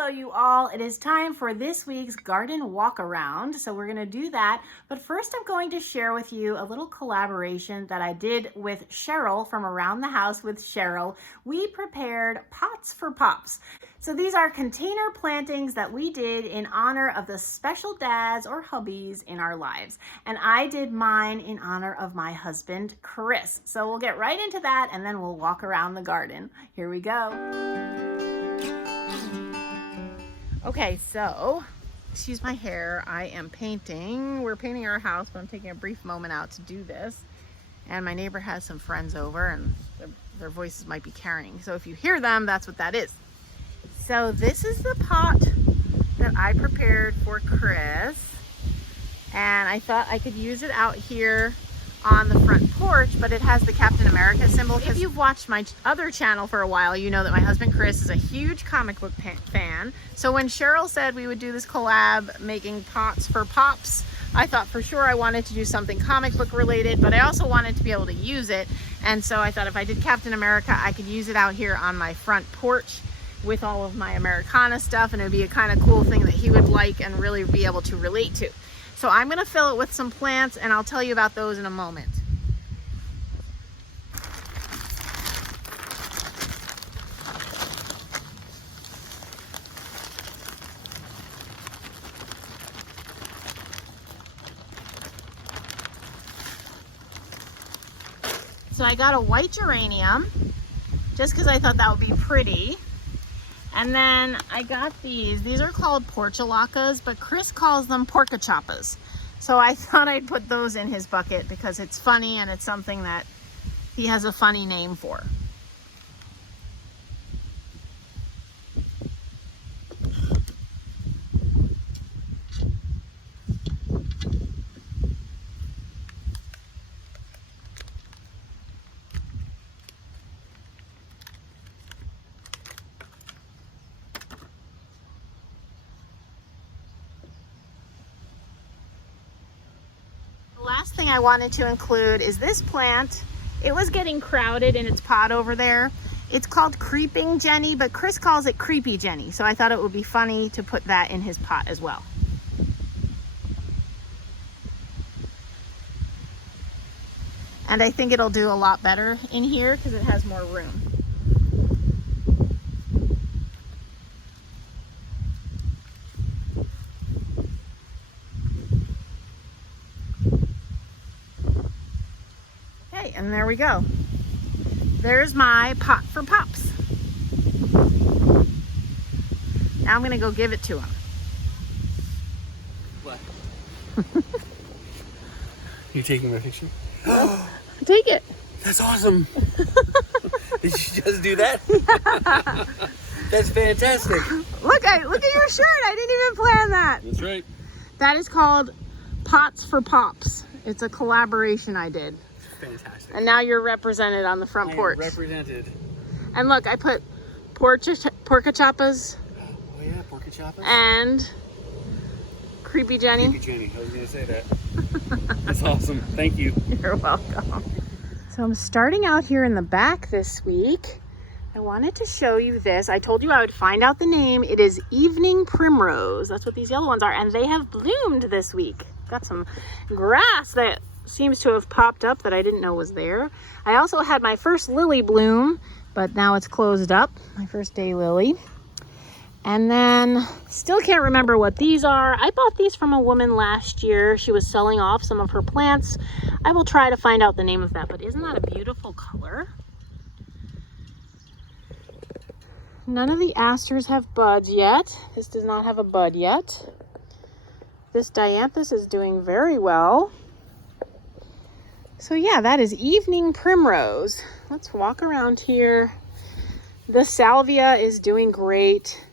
Hello you all, it is time for this week's garden walk around. So we're gonna do that, but first I'm going to share with you a little collaboration that I did with Cheryl from Around the House with Cheryl. We prepared pots for pops. So these are container plantings that we did in honor of the special dads or hubbies in our lives. And I did mine in honor of my husband, Chris. So we'll get right into that and then we'll walk around the garden. Here we go. Okay, so, excuse my hair, I am painting. We're painting our house, but I'm taking a brief moment out to do this. And my neighbor has some friends over and their voices might be carrying. So if you hear them, that's what that is. So this is the pot that I prepared for Chris. And I thought I could use it out here on the front porch, but it has the Captain America symbol. If you've watched my other channel for a while, you know that my husband Chris is a huge comic book fan. So when Cheryl said we would do this collab making pots for pops, I thought for sure I wanted to do something comic book related, but I also wanted to be able to use it. And so I thought if I did Captain America, I could use it out here on my front porch with all of my Americana stuff, and it would be a kind of cool thing that he would like and really be able to relate to. So I'm going to fill it with some plants and I'll tell you about those in a moment. So I got a white geranium just because I thought that would be pretty. And then I got these are called portulacas, but Chris calls them porcachopas. So I thought I'd put those in his bucket because it's funny and it's something that he has a funny name for. Last thing I wanted to include is this plant. It was getting crowded in its pot over there. It's called Creeping Jenny, but Chris calls it Creepy Jenny. So I thought it would be funny to put that in his pot as well. And I think it'll do a lot better in here because it has more room. And there we go. There's my pot for pops. Now I'm gonna go give it to him. What? You taking my picture? Take it. That's awesome. Did you just do that? Yeah. That's fantastic. Look at your shirt. I didn't even plan that. That's right. That is called Pots for Pops. It's a collaboration I did. Fantastic. And now you're represented on the front porch. Represented. And look, I put porcachopas. Oh yeah, porcachopas. And Creepy Jenny. Creepy Jenny. I was gonna say that. That's awesome. Thank you. You're welcome. So I'm starting out here in the back this week. I wanted to show you this. I told you I would find out the name. It is Evening Primrose. That's what these yellow ones are. And they have bloomed this week. Got some grass that seems to have popped up that I didn't know was there. I also had my first lily bloom, but now it's closed up. My first day lily. And then still can't remember what these are. I bought these from a woman last year. She was selling off some of her plants. I will try to find out the name of that, but isn't that a beautiful color? None of the asters have buds yet. This does not have a bud yet. This dianthus is doing very well. So yeah, that is Evening Primrose. Let's walk around here. The salvia is doing great.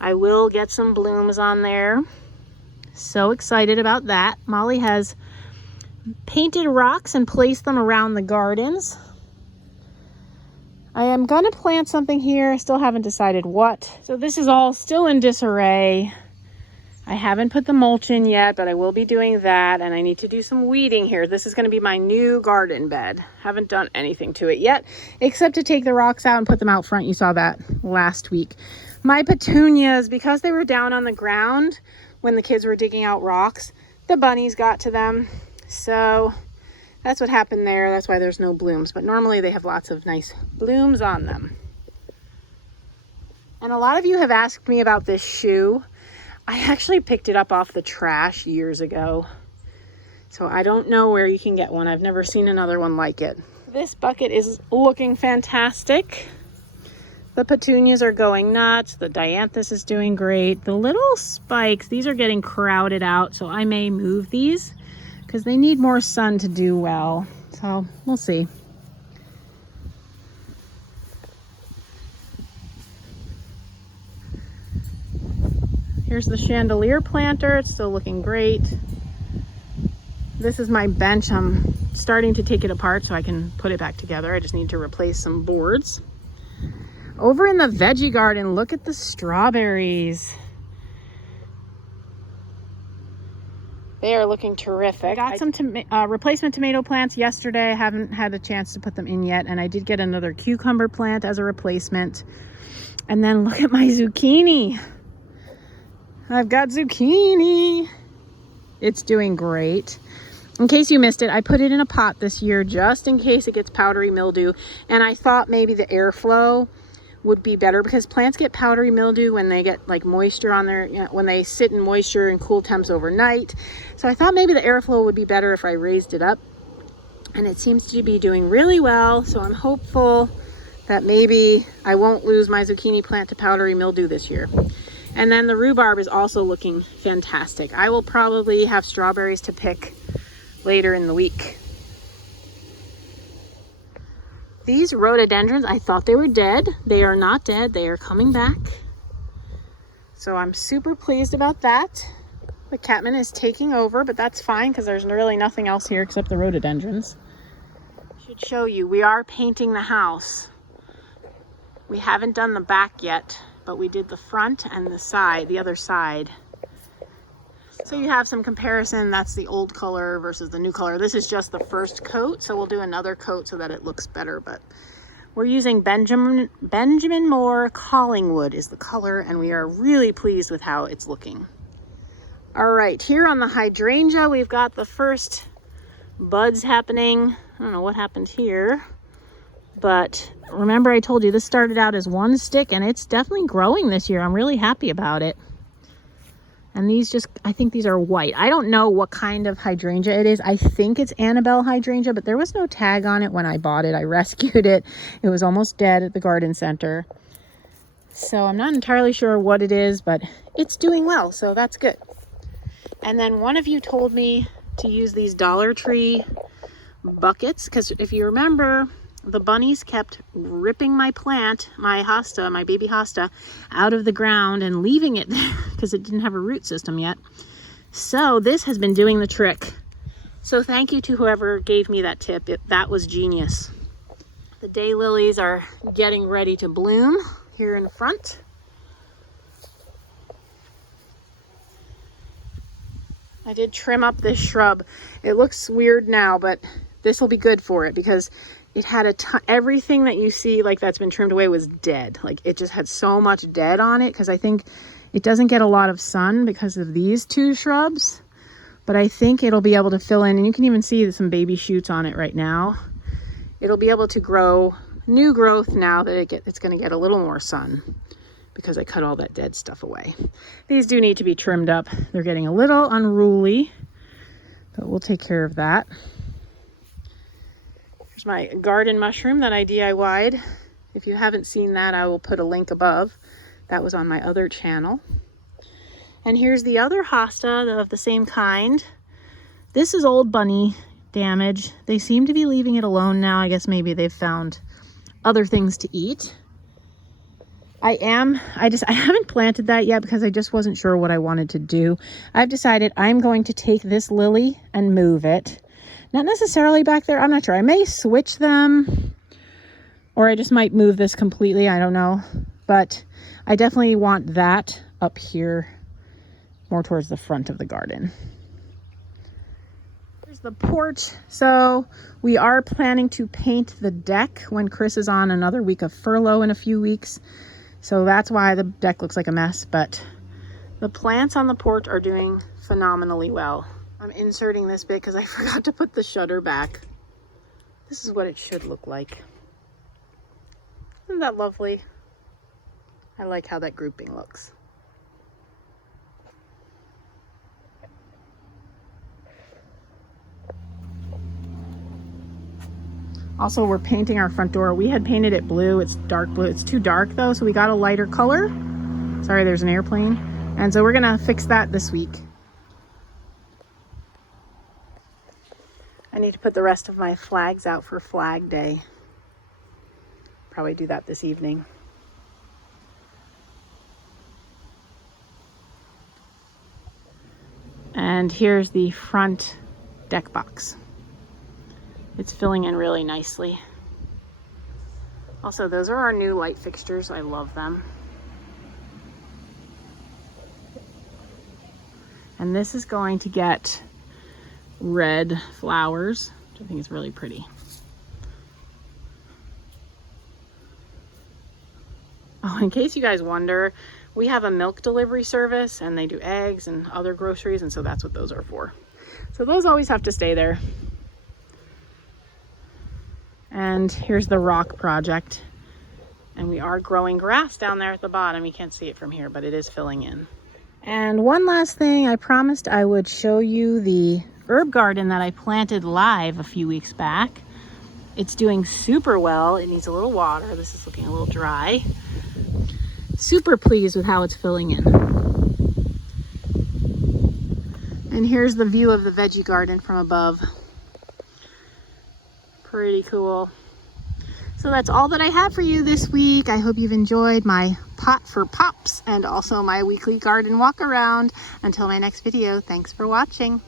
I will get some blooms on there. So excited about that. Molly has painted rocks and placed them around the gardens. I am gonna plant something here. I still haven't decided what. So this is all still in disarray. I haven't put the mulch in yet, but I will be doing that, and I need to do some weeding here. This is going to be my new garden bed. Haven't done anything to it yet, except to take the rocks out and put them out front. You saw that last week. My petunias, because they were down on the ground when the kids were digging out rocks, the bunnies got to them. So that's what happened there. That's why there's no blooms. But normally they have lots of nice blooms on them. And a lot of you have asked me about this shoe. I actually picked it up off the trash years ago. So I don't know where you can get one. I've never seen another one like it. This bucket is looking fantastic. The petunias are going nuts. The dianthus is doing great. The little spikes, these are getting crowded out, so I may move these because they need more sun to do well. So we'll see. Here's the Chandelier Planter. It's still looking great. This is my bench. I'm starting to take it apart so I can put it back together. I just need to replace some boards. Over in the veggie garden, look at the strawberries. They are looking terrific. I got some replacement tomato plants yesterday. I haven't had a chance to put them in yet. And I did get another cucumber plant as a replacement. And then look at my zucchini. I've got zucchini. It's doing great. In case you missed it, I put it in a pot this year just in case it gets powdery mildew. And I thought maybe the airflow would be better because plants get powdery mildew when they get like moisture on their, when they sit in moisture and cool temps overnight. So I thought maybe the airflow would be better if I raised it up. And it seems to be doing really well. So I'm hopeful that maybe I won't lose my zucchini plant to powdery mildew this year. And then the rhubarb is also looking fantastic. I will probably have strawberries to pick later in the week. These rhododendrons, I thought they were dead. They are not dead. They are coming back. So I'm super pleased about that. The catman is taking over, but that's fine because there's really nothing else here except the rhododendrons. I should show you, we are painting the house. We haven't done the back yet, but we did the front and the side, the other side. So you have some comparison. That's the old color versus the new color. This is just the first coat, so we'll do another coat so that it looks better. But we're using Benjamin Moore Collingwood is the color, and we are really pleased with how it's looking. All right, here on the hydrangea, we've got the first buds happening. I don't know what happened here, but remember I told you this started out as one stick, and it's definitely growing this year. I'm really happy about it. And these just, I think these are white. I don't know what kind of hydrangea it is. I think it's Annabelle hydrangea, but there was no tag on it when I bought it. I rescued it. It was almost dead at the garden center. So I'm not entirely sure what it is, but it's doing well, so that's good. And then one of you told me to use these Dollar Tree buckets, because if you remember, the bunnies kept ripping my plant, my hosta, my baby hosta, out of the ground and leaving it there because it didn't have a root system yet. So this has been doing the trick. So thank you to whoever gave me that tip. That was genius. The daylilies are getting ready to bloom here in front. I did trim up this shrub. It looks weird now, but this will be good for it because it had a ton, everything that you see like that's been trimmed away was dead. Like it just had so much dead on it because I think it doesn't get a lot of sun because of these two shrubs. But I think it'll be able to fill in, and you can even see some baby shoots on it right now. It'll be able to grow new growth now that it's going to get a little more sun because I cut all that dead stuff away. These do need to be trimmed up. They're getting a little unruly, but we'll take care of that. Here's my garden mushroom that I DIY'd. If you haven't seen that, I will put a link above. That was on my other channel. And here's the other hosta of the same kind. This is old bunny damage. They seem to be leaving it alone now. I guess maybe they've found other things to eat. I haven't planted that yet because I just wasn't sure what I wanted to do. I've decided I'm going to take this lily and move it. Not necessarily back there. I'm not sure. I may switch them or I just might move this completely. I don't know. But I definitely want that up here more towards the front of the garden. Here's the porch. So we are planning to paint the deck when Chris is on another week of furlough in a few weeks. So that's why the deck looks like a mess, but the plants on the porch are doing phenomenally well. I'm inserting this bit because I forgot to put the shutter back. This is what it should look like. Isn't that lovely? I like how that grouping looks. Also, we're painting our front door. We had painted it blue. It's dark blue. It's too dark though, so we got a lighter color. Sorry, there's an airplane. And so we're gonna fix that this week. I need to put the rest of my flags out for Flag Day. Probably do that this evening. And here's the front deck box. It's filling in really nicely. Also, those are our new light fixtures. I love them. And this is going to get red flowers, which I think is really pretty. Oh, in case you guys wonder, we have a milk delivery service and they do eggs and other groceries, and so that's what those are for. So those always have to stay there. And here's the rock project. And we are growing grass down there at the bottom. You can't see it from here, but it is filling in. And one last thing, I promised I would show you the herb garden that I planted live a few weeks back. It's doing super well. It needs a little water. This is looking a little dry. Super pleased with how it's filling in. And here's the view of the veggie garden from above. Pretty cool. So that's all that I have for you this week. I hope you've enjoyed my pot for pops and also my weekly garden walk around. Until my next video, thanks for watching.